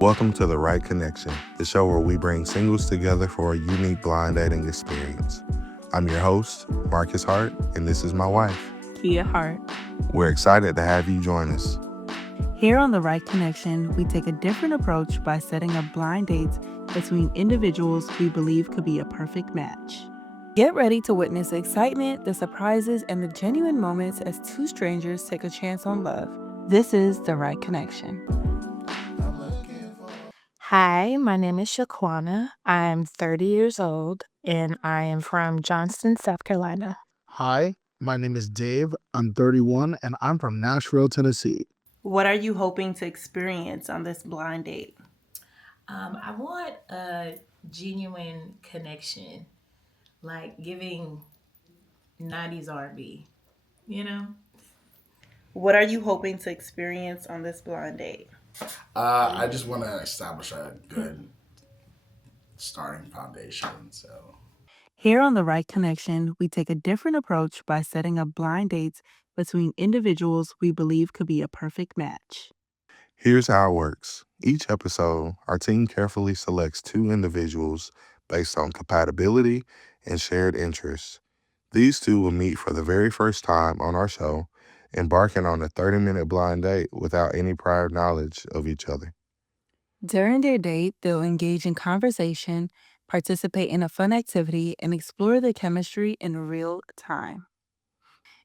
Welcome to The Right Connection, the show where we bring singles together for a unique blind dating experience. I'm your host, Marcus Hart, and this is my wife, Kia Hart. We're excited to have you join us. Here on The Right Connection, we take a different approach by setting up blind dates between individuals we believe could be a perfect match. Get ready to witness the excitement, the surprises, and the genuine moments as two strangers take a chance on love. This is The Right Connection. Hi, my name is Shaquana. I'm 30 years old and I am from Johnston, South Carolina. Hi, my name is Dave. I'm 31 and I'm from Nashville, Tennessee. What are you hoping to experience on this blind date? I want a genuine connection, like giving 90s R&B, you know? What are you hoping to experience on this blind date? I just want to establish a good starting foundation. So Here on The Right Connection, we take a different approach by setting up blind dates between individuals we believe could be a perfect match. Here's how it works. Each episode, our team carefully selects two individuals based on compatibility and shared interests. These two will meet for the very first time on our show, embarking on a 30-minute blind date without any prior knowledge of each other. During their date, they'll engage in conversation, participate in a fun activity, and explore their chemistry in real time.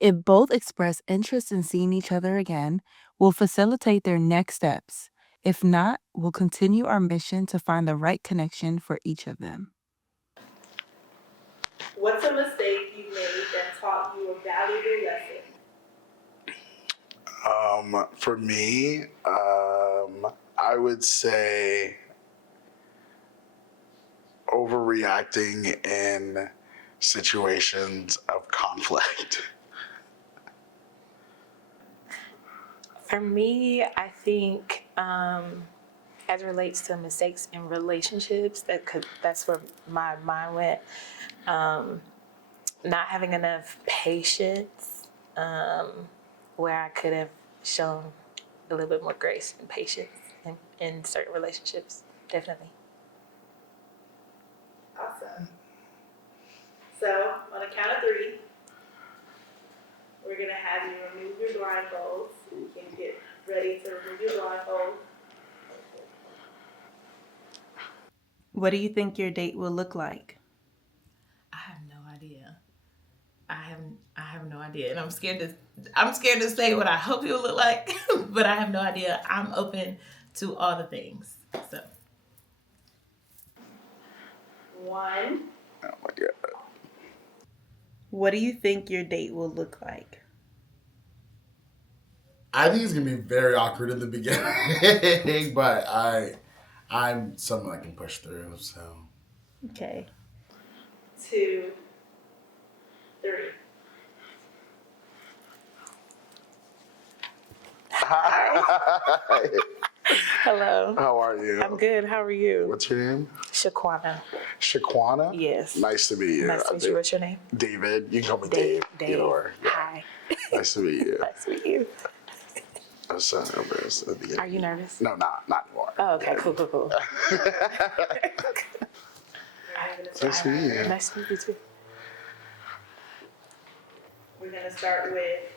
If both express interest in seeing each other again, we'll facilitate their next steps. If not, we'll continue our mission to find the right connection for each of them. What's a mistake you made that taught you a valuable lesson? for me, I would say overreacting in situations of conflict. For me, I think as it relates to mistakes in relationships, that's where my mind went. Not having enough patience, where I could have shown a little bit more grace and patience in certain relationships, definitely. Awesome. So, on a count of three, we're going to have you remove your blindfolds. You can get ready to remove your blindfold. What do you think your date will look like? I have no idea. I have no idea, and I'm scared to say what I hope it will look like, but I have no idea. I'm open to all the things. So 1. Oh my God. What do you think your date will look like? I think it's gonna be very awkward in the beginning, but I'm someone I can push through. So Okay. 2, 3. Hi. Hello. How are you? I'm good. How are you? What's your name? Shaquana. Shaquana? Yes. Nice to meet you. Nice to meet you. What's your name? David. You can call me Dave. Dave. Either. Yeah. Hi. Nice to meet you. Nice to meet you. I was so nervous at the beginning. Are you nervous? No, not anymore. Oh, okay. Cool. Nice to meet you. Nice to meet you too. We're going to start with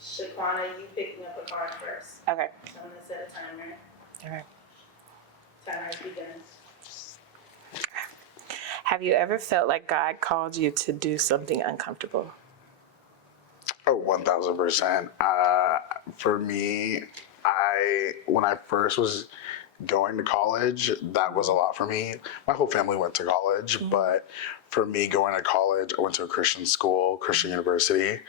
Shaquana, you picking up a card first. Okay. So I'm going to set a timer. All right. Timer has begun. Have you ever felt like God called you to do something uncomfortable? Oh, 1000%. For me, when I first was going to college, that was a lot for me. My whole family went to college, but for me going to college, I went to a Christian school, Christian university.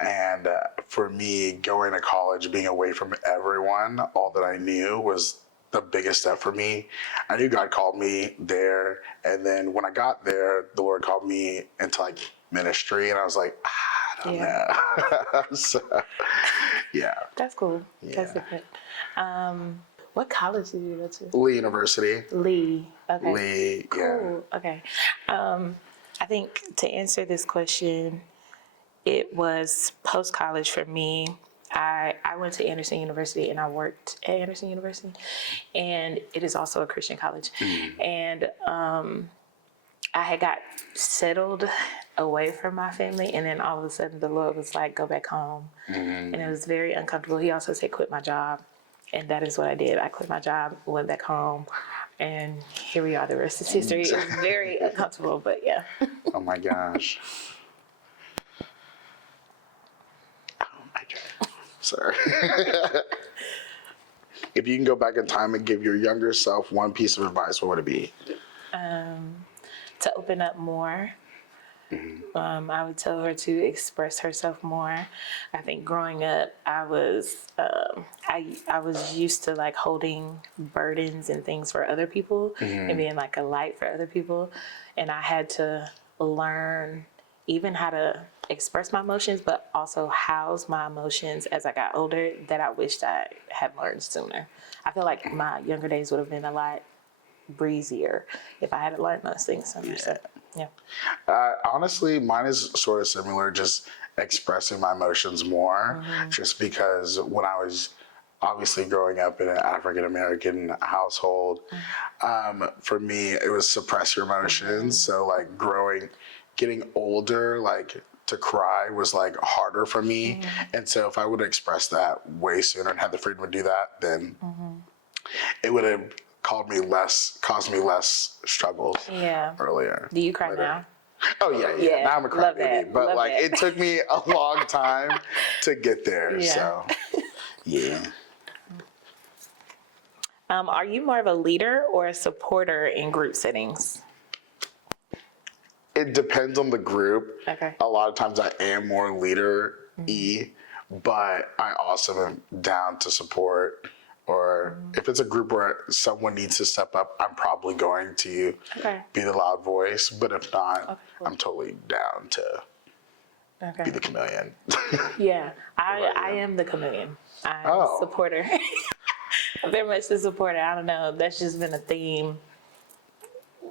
And for me going to college, being away from everyone, all that I knew was the biggest step for me. I knew God called me there. And then when I got there, the Lord called me into like ministry. And I was like, I don't know. So, yeah. That's cool. Yeah. That's different. What college did you go to? Lee University. Lee. Okay. Lee, yeah. Cool. Okay. I think to answer this question, it was post-college for me. I went to Anderson University and I worked at Anderson University, and it is also a Christian college. And I had got settled away from my family, and then all of a sudden the Lord was like, go back home. And it was very uncomfortable. He also said, quit my job. And that is what I did. I quit my job, went back home, and here we are. The rest is history. It was very uncomfortable, but yeah. Oh my gosh. Oh my God. Sorry. If you can go back in time and give your younger self one piece of advice, what would it be? To open up more. I would tell her to express herself more. I think growing up, I was used to like holding burdens and things for other people and being like a light for other people, and I had to learn even how to express my emotions, but also house my emotions as I got older. That I wished I had learned sooner. I feel like my younger days would have been a lot breezier if I had learned those things sooner. So, yeah. Honestly, mine is sort of similar, just expressing my emotions more, just because when I was obviously growing up in an African American household, for me, it was suppress your emotions. So, like, getting older, like, to cry was like harder for me. And so, if I would have expressed that way sooner and had the freedom to do that, then it would have caused me less struggles earlier. Do you cry later. now? Oh yeah. Yeah, Now I'm a love crybaby, that, but love like that. it took me a long time to get there. Yeah. So yeah. Are you more of a leader or a supporter in group settings? It depends on the group. Okay. A lot of times I am more leader-y, but I also am down to support. Or if it's a group where someone needs to step up, I'm probably going to be the loud voice. But if not, I'm totally down to be the chameleon. Yeah, I am the chameleon. I'm a supporter. I'm very much the supporter. I don't know. That's just been a theme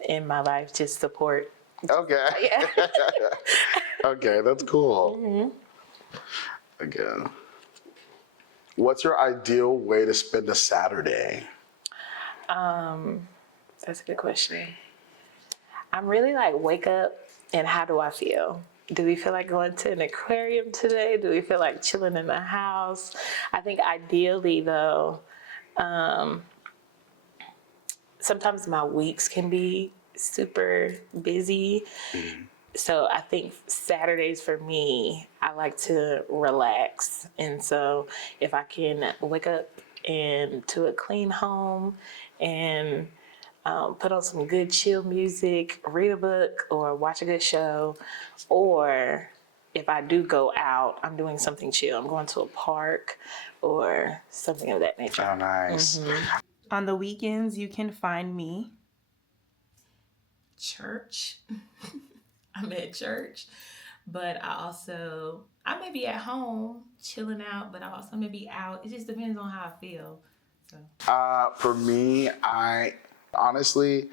in my life, just support. Okay. Yeah. Okay, that's cool. Okay. What's your ideal way to spend a Saturday? That's a good question. I'm really like, wake up and how do I feel? Do we feel like going to an aquarium today? Do we feel like chilling in the house? I think ideally though, sometimes my weeks can be super busy. So I think Saturdays for me, I like to relax. And so if I can wake up and to a clean home and put on some good chill music, read a book or watch a good show, or if I do go out, I'm doing something chill. I'm going to a park or something of that nature. Oh, nice. On the weekends, you can find me church. I'm at church, but I may be at home chilling out, but I also may be out. It just depends on how I feel. So. For me, I honestly,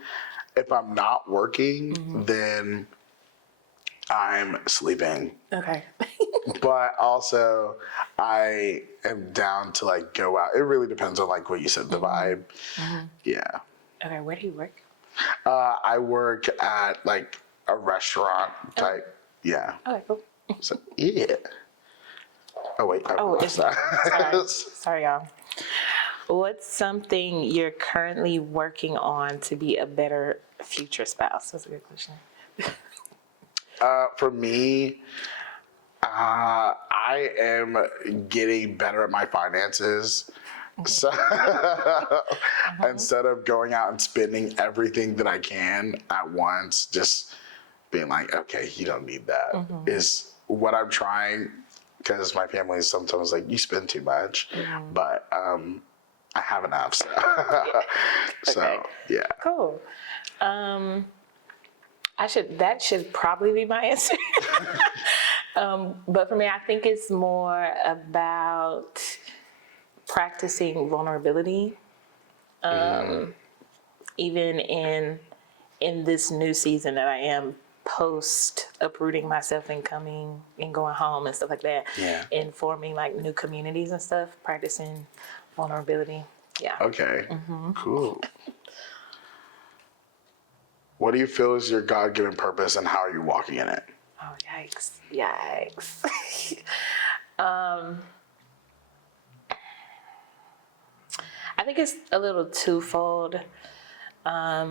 if I'm not working, then I'm sleeping. Okay. But also, I am down to like go out. It really depends on like what you said, the vibe. Yeah. Okay, where do you work? I work at like a restaurant type. Yeah. Okay, cool. So yeah. Oh wait. It's sorry, y'all. What's something you're currently working on to be a better future spouse? That's a good question. For me, I am getting better at my finances. So instead of going out and spending everything that I can at once, just being like, okay, you don't need that, is what I'm trying. Because my family is sometimes like, you spend too much, but I have enough. So, so yeah. Cool. That should probably be my answer. But for me, I think it's more about practicing vulnerability, even in this new season that I am post uprooting myself and coming and going home and stuff like that. Yeah. And forming like new communities and stuff, practicing vulnerability. Yeah. Okay. Cool. What do you feel is your God-given purpose, and how are you walking in it? Oh, yikes. Yikes. I think it's a little twofold. I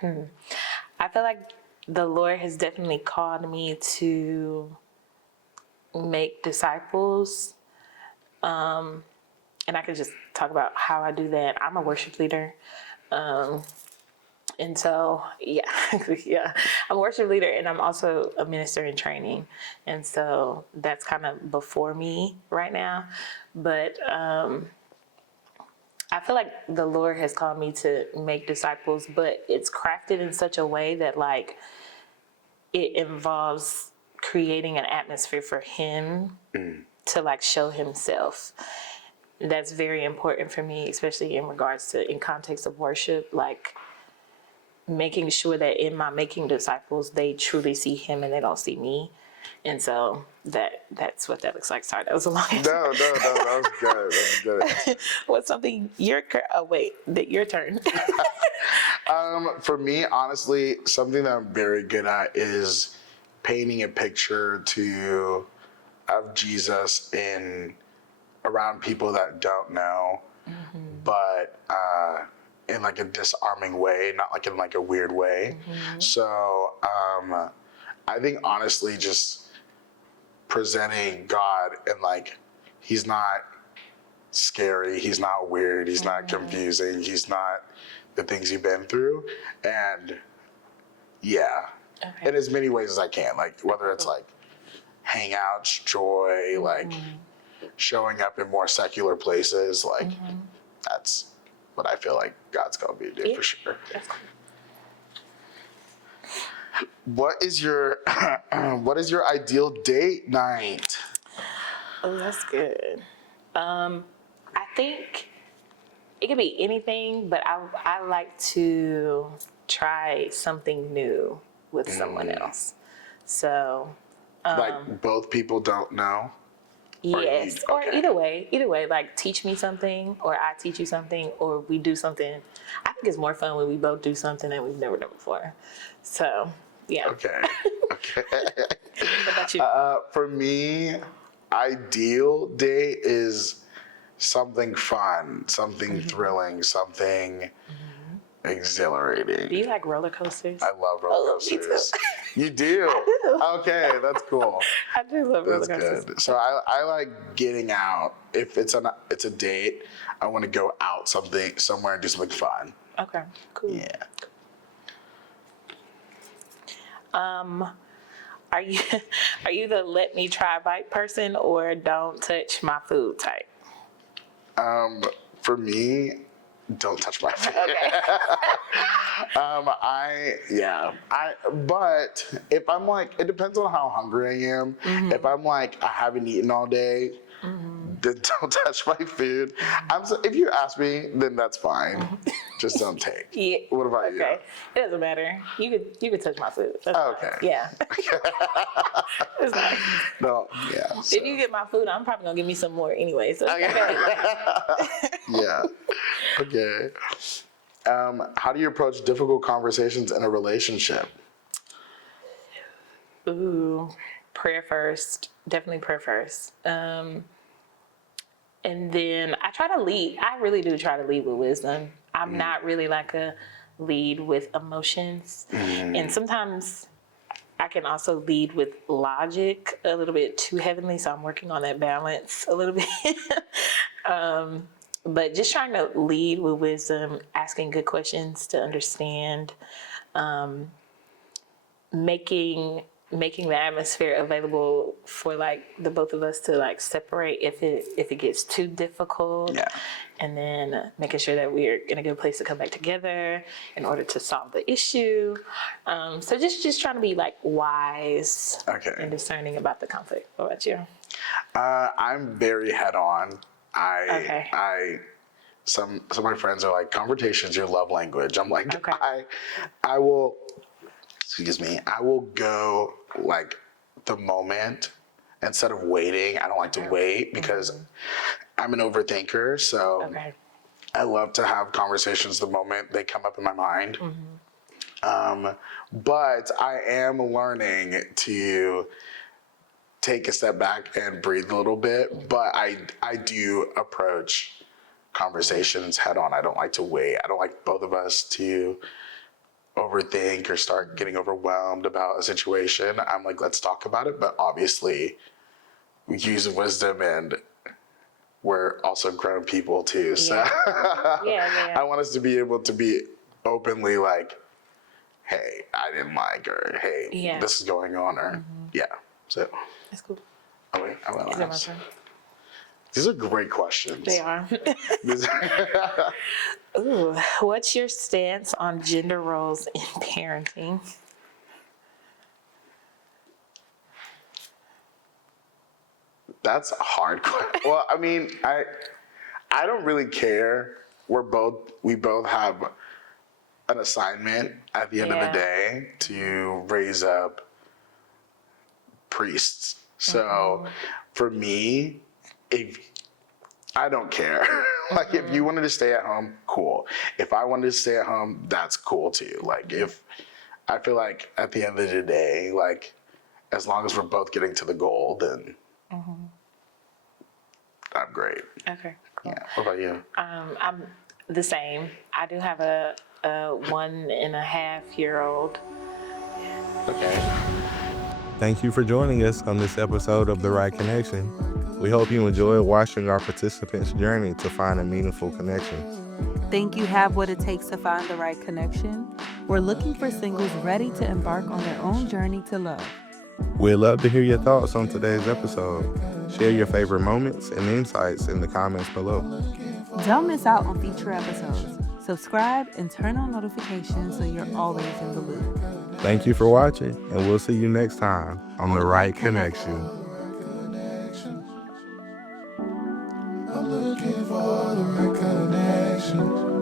feel like the Lord has definitely called me to make disciples. And I could just talk about how I do that. I'm a worship leader. And so, yeah, yeah, I'm a worship leader, and I'm also a minister in training. And so that's kind of before me right now. But I feel like the Lord has called me to make disciples, but it's crafted in such a way that like it involves creating an atmosphere for Him to like show Himself. That's very important for me, especially in regards to in context of worship, like making sure that in my making disciples, they truly see Him and they don't see me. And so that's what that looks like. Sorry, that was a long answer. No, that was good. That was good. What's something your turn? For me, honestly, something that I'm very good at is painting a picture of Jesus around people that don't know, but in like a disarming way, not like in like a weird way. So I think honestly, just presenting God and like He's not scary, He's not weird, He's not confusing, He's not the things you've been through, and yeah, in as many ways as I can, like whether it's like hangouts, joy, like showing up in more secular places, like that's what I feel like God's called me to do for sure. That's cool. What is your ideal date night? Oh, that's good. I think it could be anything, but I like to try something new with someone else. So Like both people don't know? yes, or okay. either way, like teach me something, or I teach you something, or we do something. I think it's more fun when we both do something that we've never done before. So yeah. Okay. What about you? For me, ideal date is something fun, something thrilling, something exhilarating. Do you like roller coasters? I love roller me too. coasters. You do? I do. Okay, that's cool. I do love roller That's coasters. good. So I like getting out. If it's a date, I want to go out somewhere and do something fun. Okay, cool. Yeah. Are you the let me try bite person or don't touch my food type? For me, don't touch my food. Okay. But if I'm like, it depends on how hungry I am. If I'm like, I haven't eaten all day, then don't touch my food. If you ask me, then that's fine. Just don't take. Yeah. What about you? Okay. It doesn't matter. You could touch my food. That's Okay. fine. Yeah. It's fine. No, yeah. So. If you get my food, I'm probably gonna give me some more anyway. So it's okay. Yeah. Okay. How do you approach difficult conversations in a relationship? Ooh, prayer first. Definitely prayer first. And then I try to lead. I really do try to lead with wisdom. I'm not really like a lead with emotions. And sometimes I can also lead with logic a little bit too heavenly. So I'm working on that balance a little bit. But just trying to lead with wisdom, asking good questions to understand, making the atmosphere available for like the both of us to like separate if it gets too difficult. Yeah. And then making sure that we're in a good place to come back together in order to solve the issue. So just trying to be like wise and discerning about the conflict. What about you? I'm very head on. I some of my friends are like, conversation's your love language. I'm like, Okay. I will, excuse me, I will go like the moment instead of waiting. I don't like to wait because I'm an overthinker. So Okay. I love to have conversations the moment they come up in my mind. But I am learning to take a step back and breathe a little bit. But I do approach conversations head on. I don't like to wait. I don't like both of us to overthink or start getting overwhelmed about a situation. I'm like, let's talk about it. But obviously, we use wisdom, and we're also grown people too. So Yeah. I want us to be able to be openly like, hey, I didn't like, or hey, Yeah. this is going on, or yeah. So, That's cool. oh wait, I will Is it my ask. turn? These are great questions. They are. These- Ooh, what's your stance on gender roles in parenting? That's a hard question. Well, I mean, I don't really care. We both have an assignment at the end of the Yeah. day to raise up priests. So for me, if I don't care. Like if you wanted to stay at home, cool. If I wanted to stay at home, that's cool too. Like if I feel like at the end of the day, like as long as we're both getting to the goal, then I'm great. Okay. Yeah. What about you? I'm the same. I do have a 1.5-year-old. Okay. Thank you for joining us on this episode of The Right Connection. We hope you enjoyed watching our participants' journey to find a meaningful connection. Think you have what it takes to find the right connection? We're looking for singles ready to embark on their own journey to love. We'd love to hear your thoughts on today's episode. Share your favorite moments and insights in the comments below. Don't miss out on future episodes. Subscribe and turn on notifications so you're always in the loop. Thank you for watching, and we'll see you next time on The Right Connection. I'm looking for the right connection.